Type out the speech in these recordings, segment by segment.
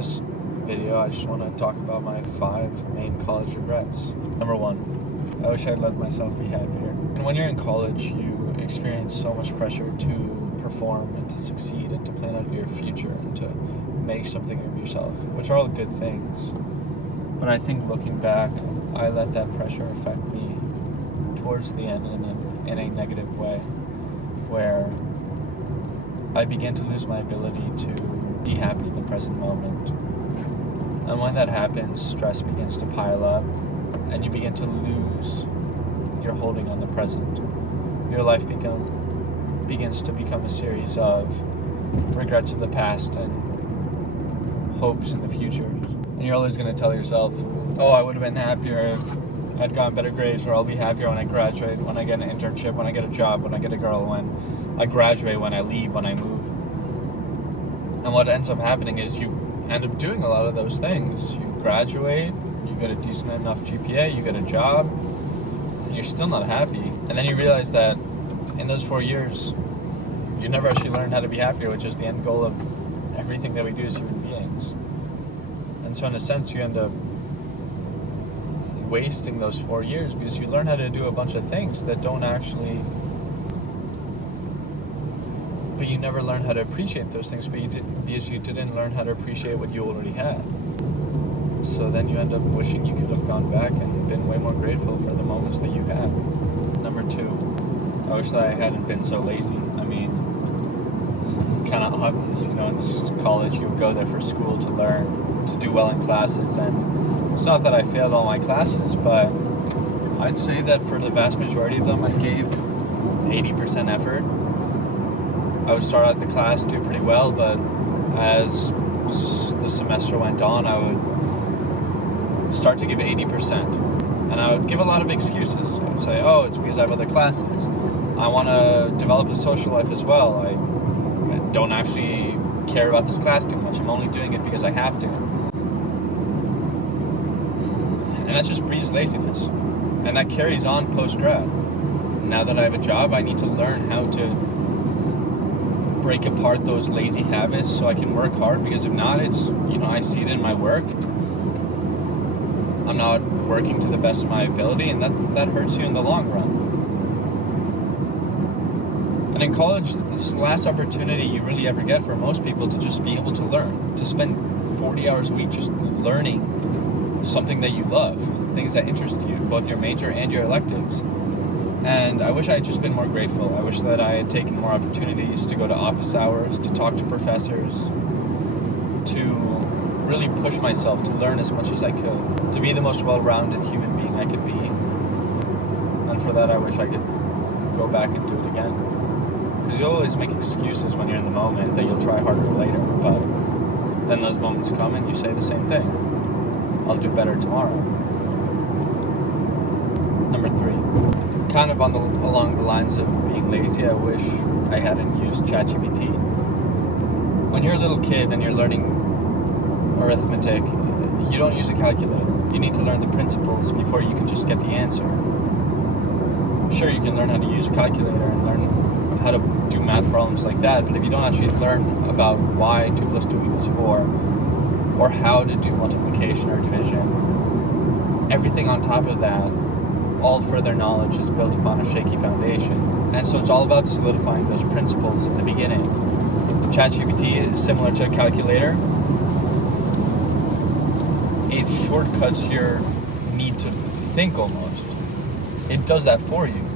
this video, I just want to talk about my 5 main college regrets. Number 1, I wish I'd let myself be happier. And when you're in college, you experience so much pressure to perform and to succeed and to plan out your future and to make something of yourself, which are all good things. But I think looking back, I let that pressure affect me towards the end in a negative way, where I began to lose my ability to be happy in the present moment. And when that happens, stress begins to pile up, and you begin to lose your holding on the present. Your life begins to become a series of regrets of the past and hopes in the future. And you're always going to tell yourself, oh, I would have been happier if I'd gotten better grades, or I'll be happier when I graduate, when I get an internship, when I get a job, when I get a girl, when I graduate, when I leave, when I move. And what ends up happening is you end up doing a lot of those things. You graduate, you get a decent enough GPA, you get a job, and you're still not happy. And then you realize that in those 4 years, you never actually learned how to be happier, which is the end goal of everything that we do as human beings. And so in a sense, you end up wasting those 4 years because you learn how to do a bunch of things that don't actually, but you never learn how to appreciate those things because you didn't learn how to appreciate what you already had. So then you end up wishing you could have gone back and been way more grateful for the moments that you had. Number 2, I wish that I hadn't been so lazy. I mean, kind of obvious, in college you would go there for school to learn, to do well in classes, and it's not that I failed all my classes, but I'd say that for the vast majority of them I gave 80% effort. I would start out the class, do pretty well, but as the semester went on, I would start to give 80%. And I would give a lot of excuses. I would say, oh, it's because I have other classes. I want to develop a social life as well. I don't actually care about this class too much. I'm only doing it because I have to. And that's just breeds laziness. And that carries on post-grad. Now that I have a job, I need to learn how to break apart those lazy habits so I can work hard, because if not, it's, I see it in my work. I'm not working to the best of my ability, and that hurts you in the long run. And in college, it's the last opportunity you really ever get for most people to just be able to learn, to spend 40 hours a week just learning something that you love, things that interest you, both your major and your electives. And I wish I had just been more grateful. I wish that I had taken more opportunities to go to office hours, to talk to professors, to really push myself to learn as much as I could, to be the most well-rounded human being I could be. And for that, I wish I could go back and do it again. Because you'll always make excuses when you're in the moment that you'll try harder later, but then those moments come and you say the same thing. I'll do better tomorrow. Number 3. Kind of along the lines of being lazy, I wish I hadn't used ChatGPT. When you're a little kid and you're learning arithmetic, you don't use a calculator. You need to learn the principles before you can just get the answer. Sure, you can learn how to use a calculator and learn how to do math problems like that, but if you don't actually learn about why 2 plus 2 equals 4, or how to do multiplication or division, everything on top of that, all further knowledge is built upon a shaky foundation. And so it's all about solidifying those principles at the beginning. ChatGPT is similar to a calculator. It shortcuts your need to think almost. It does that for you.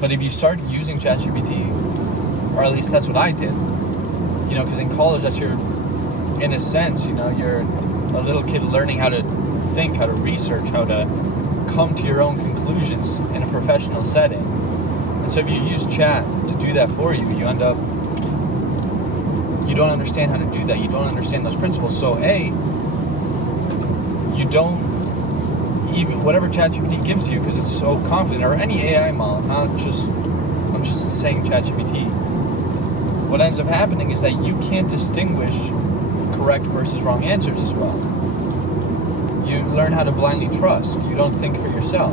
But if you start using ChatGPT, or at least that's what I did, because in college that's in a sense, you're a little kid learning how to think, how to research, how to come to your own conclusions in a professional setting. And so if you use chat to do that for you, you end up, you don't understand how to do that. You don't understand those principles. So you don't even, whatever ChatGPT gives you, because it's so confident, or any AI model, I'm just saying ChatGPT. What ends up happening is that you can't distinguish correct versus wrong answers as well. You learn how to blindly trust. You don't think for yourself.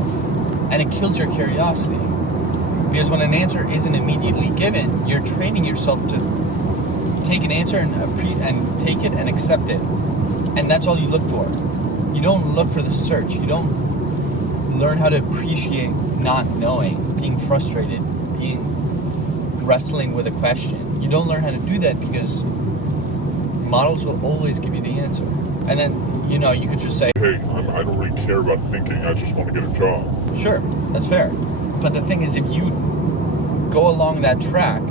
And it kills your curiosity. Because when an answer isn't immediately given, you're training yourself to take an answer and take it and accept it. And that's all you look for. You don't look for the search. You don't learn how to appreciate not knowing, being frustrated, wrestling with a question. You don't learn how to do that because models will always give you the answer. And then, you could just say, hey, I don't really care about thinking, I just want to get a job. Sure, that's fair. But the thing is, if you go along that track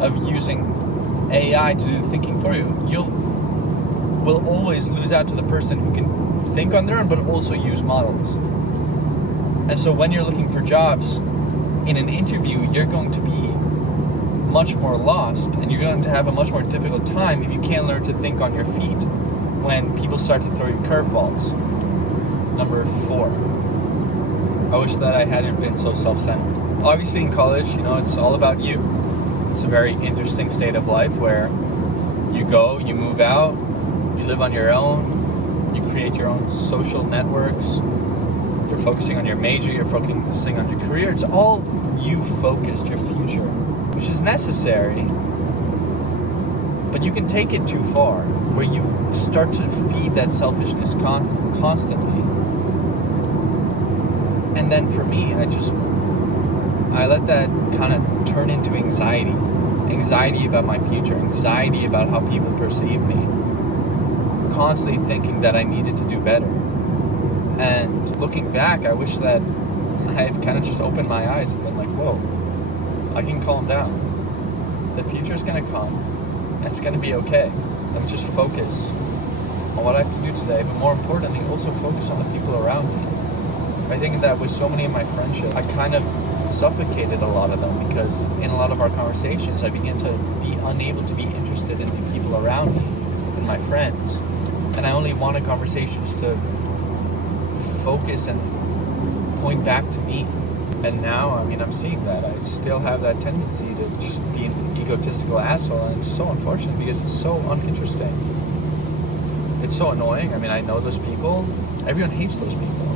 of using AI to do the thinking for you, will always lose out to the person who can think on their own, but also use models. And so when you're looking for jobs in an interview, you're going to be much more lost, and you're going to have a much more difficult time if you can't learn to think on your feet when people start to throw you curveballs. Number 4, I wish that I hadn't been so self-centered. Obviously in college, it's all about you. It's a very interesting state of life where you go, you move out, you live on your own, you create your own social networks, you're focusing on your major, you're focusing on your career. It's all you focused, your future, which is necessary, but you can take it too far, where you start to feed that selfishness constantly. And then for me, I let that kind of turn into anxiety about my future, anxiety about how people perceive me, constantly thinking that I needed to do better. And looking back, I wish that I had kind of just opened my eyes and been like, whoa, I can calm down. The future's gonna come. It's gonna be okay. Let me just focus on what I have to do today, but more importantly, also focus on the people around me. I think that with so many of my friendships, I kind of suffocated a lot of them because in a lot of our conversations, I began to be unable to be interested in the people around me and my friends. And I only wanted conversations to focus and point back to me. And now, I'm seeing that. I still have that tendency to just be an egotistical asshole, and it's so unfortunate because it's so uninteresting. It's so annoying. I know those people. Everyone hates those people.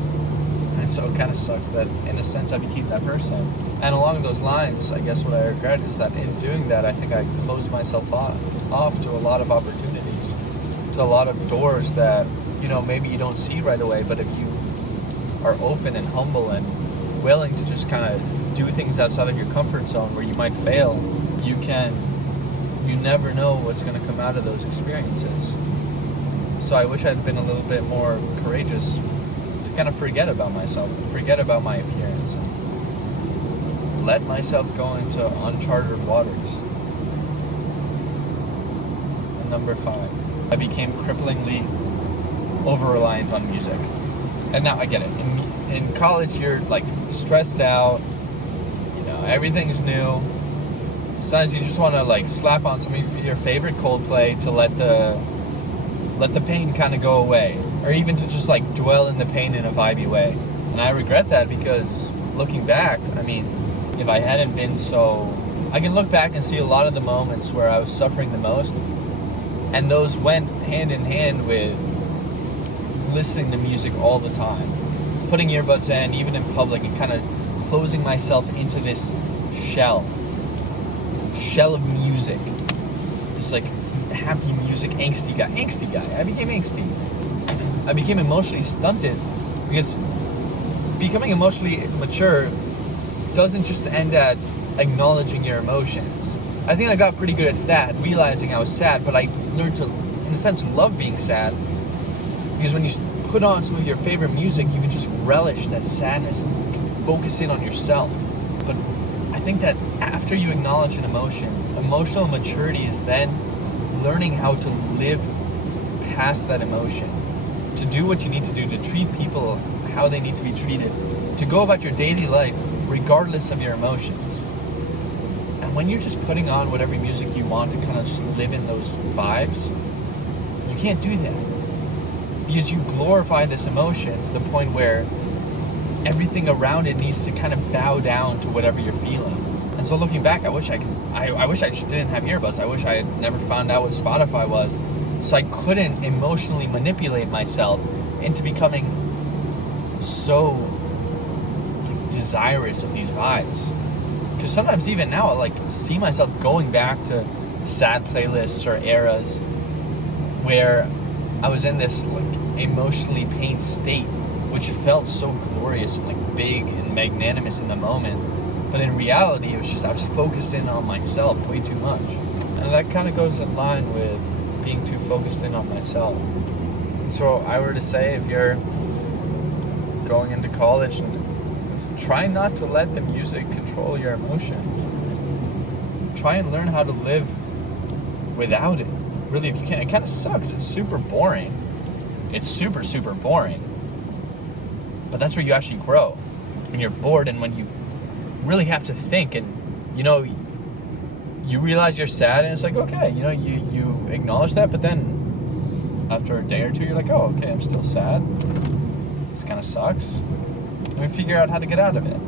And so it kind of sucks that, in a sense, I became that person. And along those lines, I guess what I regret is that in doing that, I think I closed myself off to a lot of opportunities, to a lot of doors that, maybe you don't see right away, but if you are open and humble and willing to just kind of do things outside of your comfort zone where you might fail, you never know what's going to come out of those experiences. So I wish I'd been a little bit more courageous to kind of forget about myself and forget about my appearance and let myself go into uncharted waters. And number 5, I became cripplingly over-reliant on music. And now I get it. In college, you're like stressed out, everything's new. Sometimes you just want to like slap on some of your favorite Coldplay to let the pain kind of go away, or even to just like dwell in the pain in a vibey way. And I regret that because looking back, if I hadn't been I can look back and see a lot of the moments where I was suffering the most, and those went hand in hand with listening to music all the time, putting earbuds in, even in public, and kind of closing myself into this shell of music, this like happy music, angsty guy. I became angsty. I became emotionally stunted because becoming emotionally mature doesn't just end at acknowledging your emotions. I think I got pretty good at that, realizing I was sad, but I learned to, in a sense, love being sad, because when you put on some of your favorite music, you can just relish that sadness and you can focus in on yourself. But I think that after you acknowledge an emotion, emotional maturity is then learning how to live past that emotion, to do what you need to do, to treat people how they need to be treated, to go about your daily life regardless of your emotions. And when you're just putting on whatever music you want to kind of just live in those vibes, you can't do that, because you glorify this emotion to the point where everything around it needs to kind of bow down to whatever you're feeling. And so looking back, I wish I just didn't have earbuds. I wish I had never found out what Spotify was, so I couldn't emotionally manipulate myself into becoming so desirous of these vibes. Because sometimes even now I like see myself going back to sad playlists or eras where I was in this like emotionally pained state, which felt so glorious and like big and magnanimous in the moment. But in reality, it was just I was focused in on myself way too much. And that kind of goes in line with being too focused in on myself. And so I were to say, if you're going into college, and try not to let the music control your emotions. Try and learn how to live without it. Really, if you can. It kind of sucks. It's super boring. It's super, super boring. But that's where you actually grow. When you're bored and when you really have to think, and you realize you're sad, and it's like, okay, you acknowledge that, but then after a day or two, you're like, oh, okay, I'm still sad. This kind of sucks. Let me figure out how to get out of it.